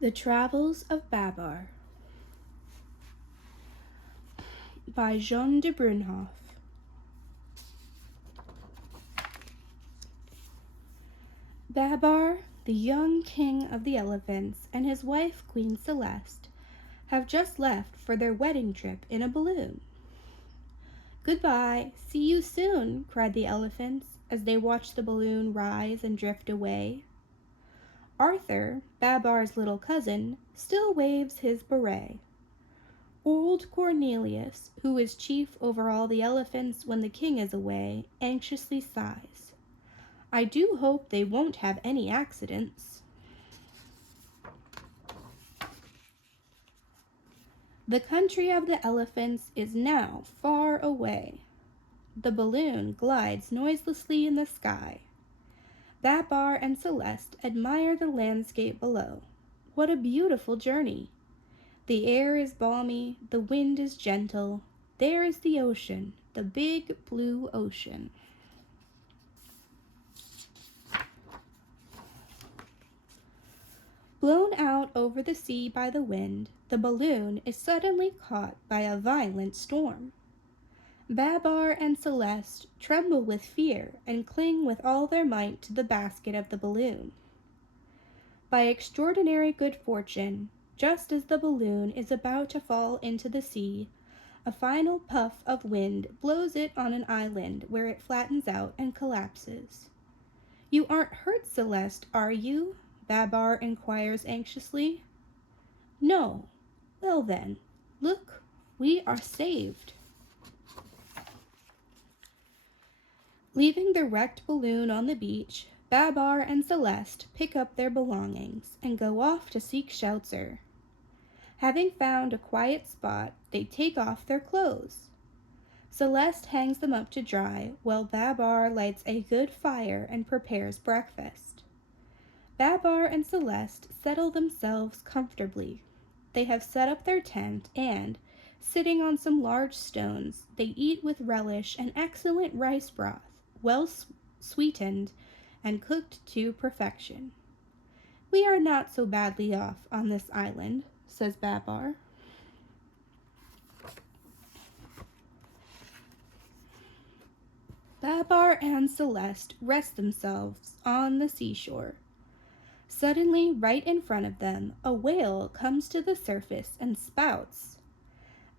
The Travels of Babar by Jean de Brunhoff. Babar, the young king of the elephants, and his wife Queen Celeste, have just left for their wedding trip in a balloon. "Goodbye, see you soon," cried the elephants as they watched the balloon rise and drift away. Arthur, Babar's little cousin, still waves his beret. Old Cornelius, who is chief over all the elephants when the king is away, anxiously sighs. "I do hope they won't have any accidents." The country of the elephants is now far away. The balloon glides noiselessly in the sky. Babar and Celeste admire the landscape below. What a beautiful journey! The air is balmy, the wind is gentle. There is the ocean, the big blue ocean. Blown out over the sea by the wind, the balloon is suddenly caught by a violent storm. Babar and Celeste tremble with fear and cling with all their might to the basket of the balloon. By extraordinary good fortune, just as the balloon is about to fall into the sea, a final puff of wind blows it on an island where it flattens out and collapses. "You aren't hurt, Celeste, are you?" Babar inquires anxiously. "No." "Well then, look, we are saved." Leaving the wrecked balloon on the beach, Babar and Celeste pick up their belongings and go off to seek shelter. Having found a quiet spot, they take off their clothes. Celeste hangs them up to dry while Babar lights a good fire and prepares breakfast. Babar and Celeste settle themselves comfortably. They have set up their tent and, sitting on some large stones, they eat with relish an excellent rice broth, well sweetened and cooked to perfection. "We are not so badly off on this island," says Babar. Babar and Celeste rest themselves on the seashore. Suddenly, right in front of them, a whale comes to the surface and spouts.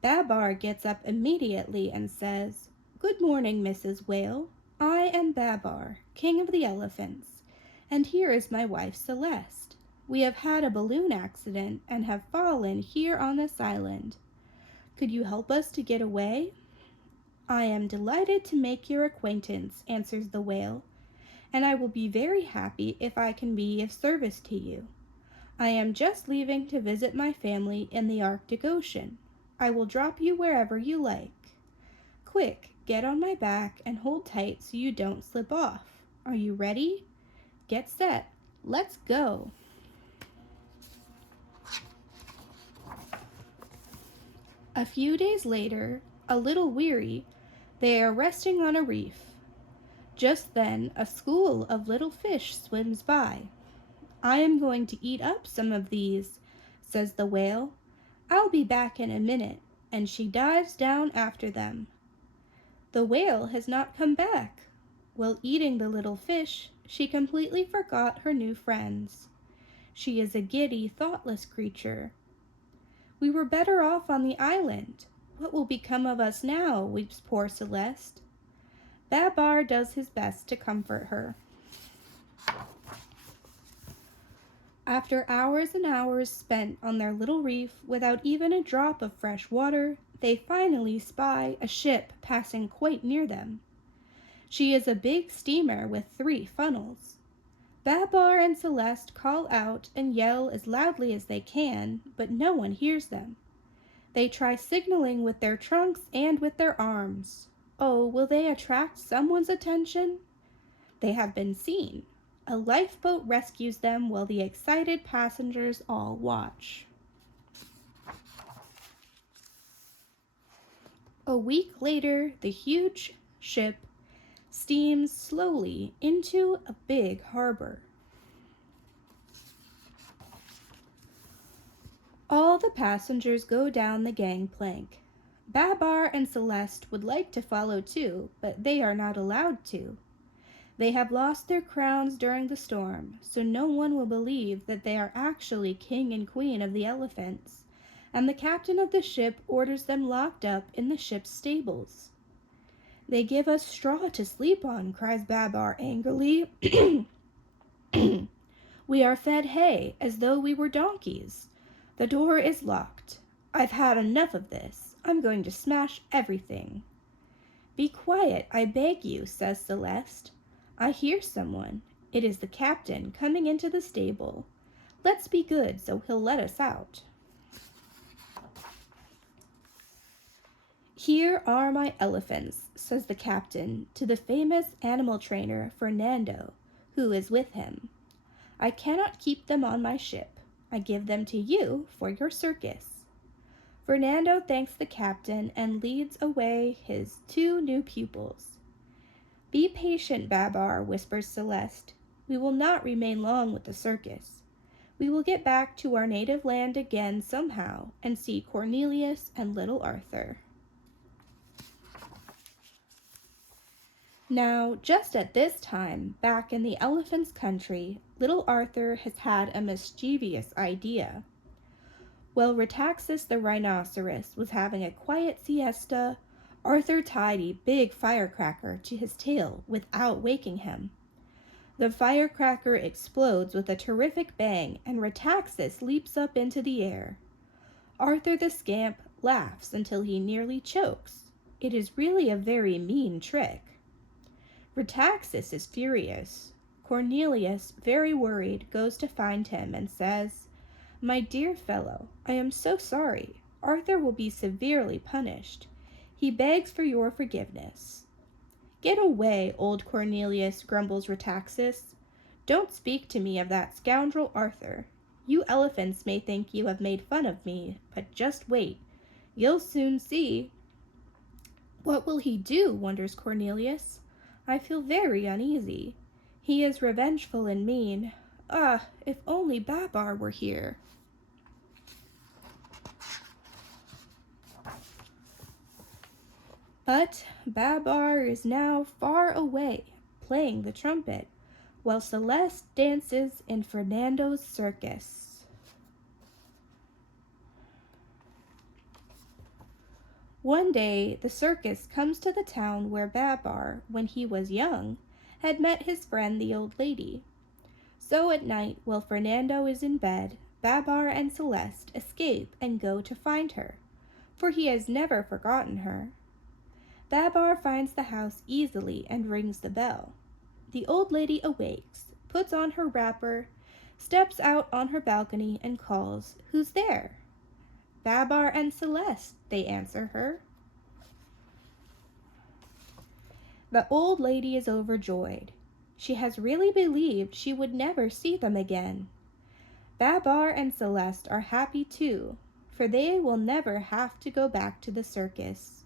Babar gets up immediately and says, "Good morning, Mrs. Whale. I am Babar, king of the elephants, and here is my wife Celeste. We have had a balloon accident and have fallen here on this island. Could you help us to get away?" "I am delighted to make your acquaintance," answers the whale, "and I will be very happy if I can be of service to you. I am just leaving to visit my family in the Arctic Ocean. I will drop you wherever you like. Quick, get on my back and hold tight so you don't slip off. Are you ready? Get set. Let's go." A few days later, a little weary, they are resting on a reef. Just then, a school of little fish swims by. "I am going to eat up some of these," says the whale. "I'll be back in a minute," and she dives down after them. The whale has not come back. While eating the little fish, she completely forgot her new friends. She is a giddy, thoughtless creature. "We were better off on the island. What will become of us now?" weeps poor Celeste. Babar does his best to comfort her. After hours and hours spent on their little reef without even a drop of fresh water, they finally spy a ship passing quite near them. She is a big steamer with 3 funnels. Babar and Celeste call out and yell as loudly as they can, but no one hears them. They try signaling with their trunks and with their arms. Oh, will they attract someone's attention? They have been seen. A lifeboat rescues them while the excited passengers all watch. A week later, the huge ship steams slowly into a big harbor. All the passengers go down the gangplank. Babar and Celeste would like to follow too, but they are not allowed to. They have lost their crowns during the storm, so no one will believe that they are actually king and queen of the elephants, and the captain of the ship orders them locked up in the ship's stables. They give us straw to sleep on, cries Babar angrily. We are fed hay as though we were donkeys. The door is locked. I've had enough of this. I'm going to smash everything. Be quiet, I beg you, says Celeste. I hear someone. It is the captain coming into the stable. Let's be good so he'll let us out. Here are my elephants, says the captain to the famous animal trainer Fernando, who is with him. I cannot keep them on my ship. I give them to you for your circus. Fernando thanks the captain and leads away his two new pupils. Be patient, Babar, whispers Celeste. We will not remain long with the circus. We will get back to our native land again somehow and see Cornelius and little Arthur. Now, just at this time, back in the elephant's country, little Arthur has had a mischievous idea. While Retaxis the rhinoceros was having a quiet siesta, Arthur tied a big firecracker to his tail without waking him. The firecracker explodes with a terrific bang, and Retaxis leaps up into the air. Arthur the scamp laughs until he nearly chokes. It is really a very mean trick. Retaxis is furious. Cornelius, very worried, goes to find him and says, My dear fellow, I am so sorry. Arthur will be severely punished. He begs for your forgiveness. Get away, old Cornelius, grumbles Retaxis. Don't speak to me of that scoundrel Arthur. You elephants may think you have made fun of me, but just wait. You'll soon see. What will he do, wonders Cornelius. I feel very uneasy. He is revengeful and mean. Ah, if only Babar were here. But Babar is now far away, playing the trumpet, while Celeste dances in Fernando's circus. One day, the circus comes to the town where Babar, when he was young, had met his friend the old lady. So at night, while Fernando is in bed, Babar and Celeste escape and go to find her, for he has never forgotten her. Babar finds the house easily and rings the bell. The old lady awakes, puts on her wrapper, steps out on her balcony and calls, Who's there? Babar and Celeste, they answer her. The old lady is overjoyed. She has really believed she would never see them again. Babar and Celeste are happy too, for they will never have to go back to the circus.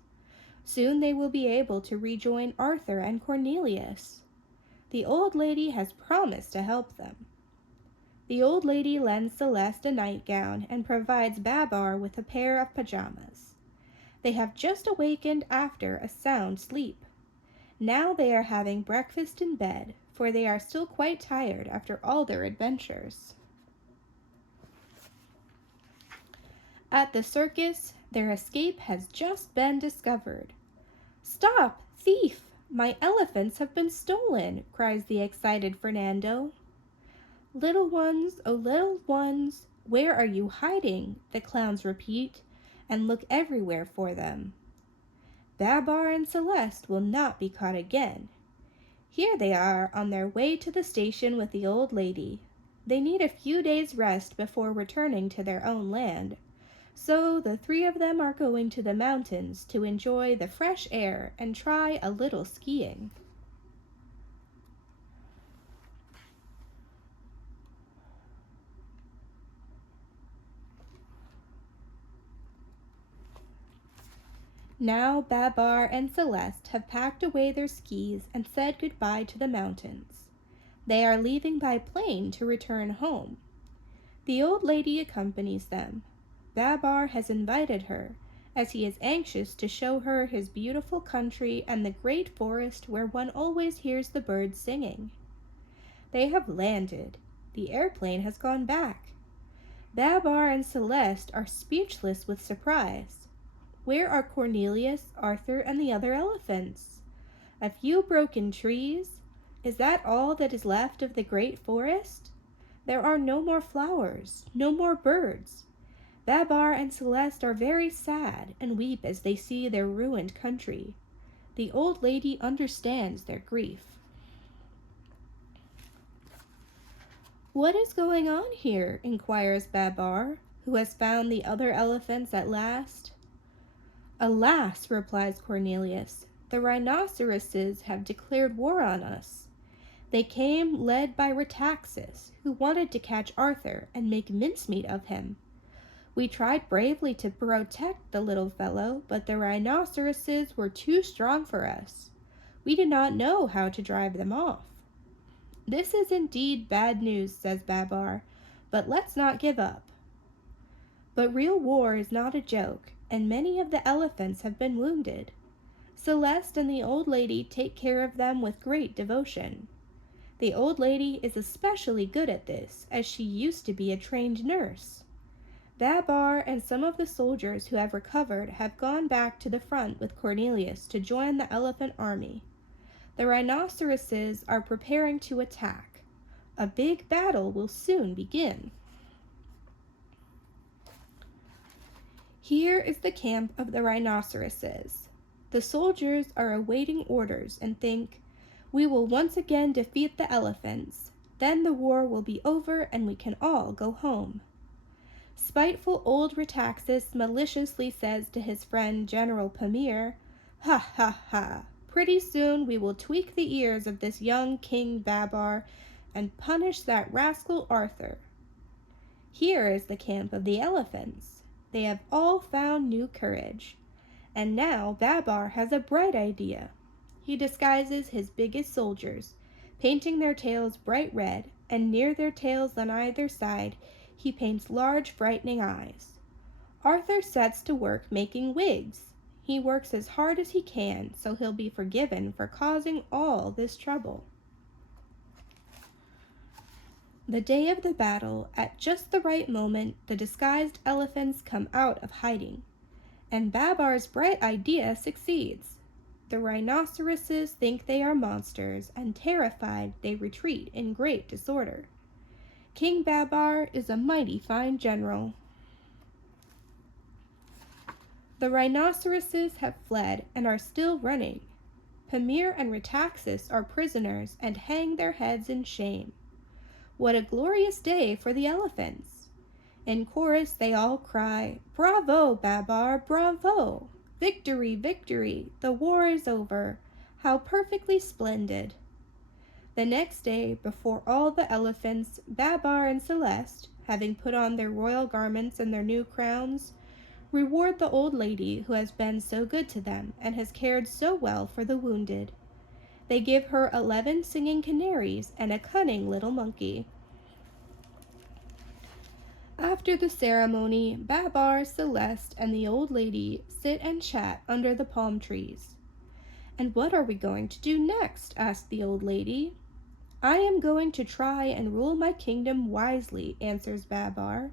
Soon they will be able to rejoin Arthur and Cornelius. The old lady has promised to help them. The old lady lends Celeste a nightgown and provides Babar with a pair of pajamas. They have just awakened after a sound sleep. Now they are having breakfast in bed, for they are still quite tired after all their adventures. At the circus, their escape has just been discovered. Stop, thief! My elephants have been stolen, cries the excited Fernando. Little ones, oh little ones, where are you hiding? The clowns repeat, and look everywhere for them. Babar and Celeste will not be caught again. Here they are on their way to the station with the old lady. They need a few days' rest before returning to their own land. So the three of them are going to the mountains to enjoy the fresh air and try a little skiing. Now Babar and Celeste have packed away their skis and said goodbye to the mountains. They are leaving by plane to return home. The old lady accompanies them. Babar has invited her, as he is anxious to show her his beautiful country and the great forest where one always hears the birds singing. They have landed. The airplane has gone back. Babar and Celeste are speechless with surprise. Where are Cornelius, Arthur, and the other elephants? A few broken trees? Is that all that is left of the great forest? There are no more flowers, no more birds. Babar and Celeste are very sad and weep as they see their ruined country. The old lady understands their grief. "What is going on here?" inquires Babar, who has found the other elephants at last. "Alas," replies Cornelius, "the rhinoceroses have declared war on us. They came led by Rhetaxis, who wanted to catch Arthur and make mincemeat of him. We tried bravely to protect the little fellow, but the rhinoceroses were too strong for us. We did not know how to drive them off." "This is indeed bad news," says Babar, "but let's not give up." But real war is not a joke, and many of the elephants have been wounded. Celeste and the old lady take care of them with great devotion. The old lady is especially good at this, as she used to be a trained nurse. Babar and some of the soldiers who have recovered have gone back to the front with Cornelius to join the elephant army. The rhinoceroses are preparing to attack. A big battle will soon begin. Here is the camp of the rhinoceroses. The soldiers are awaiting orders and think, "We will once again defeat the elephants. Then the war will be over and we can all go home." Spiteful old Rhetaxis maliciously says to his friend General Pamir, "Ha ha ha! Pretty soon we will tweak the ears of this young King Babar and punish that rascal Arthur." Here is the camp of the elephants. They have all found new courage. And now Babar has a bright idea. He disguises his biggest soldiers, painting their tails bright red, and near their tails on either side he paints large frightening eyes. Arthur sets to work making wigs. He works as hard as he can, so he'll be forgiven for causing all this trouble. The day of the battle, at just the right moment, the disguised elephants come out of hiding, and Babar's bright idea succeeds. The rhinoceroses think they are monsters, and terrified, they retreat in great disorder. King Babar is a mighty fine general. The rhinoceroses have fled and are still running. Pamir and Rhetaxis are prisoners and hang their heads in shame. What a glorious day for the elephants! In chorus they all cry, "Bravo, Babar, bravo! Victory, victory! The war is over! How perfectly splendid!" The next day, before all the elephants, Babar and Celeste, having put on their royal garments and their new crowns, reward the old lady who has been so good to them and has cared so well for the wounded. They give her 11 singing canaries and a cunning little monkey. After the ceremony, Babar, Celeste, and the old lady sit and chat under the palm trees. "And what are we going to do next?" asked the old lady. "I am going to try and rule my kingdom wisely," answers Babar,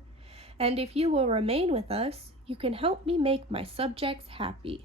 "and if you will remain with us, you can help me make my subjects happy."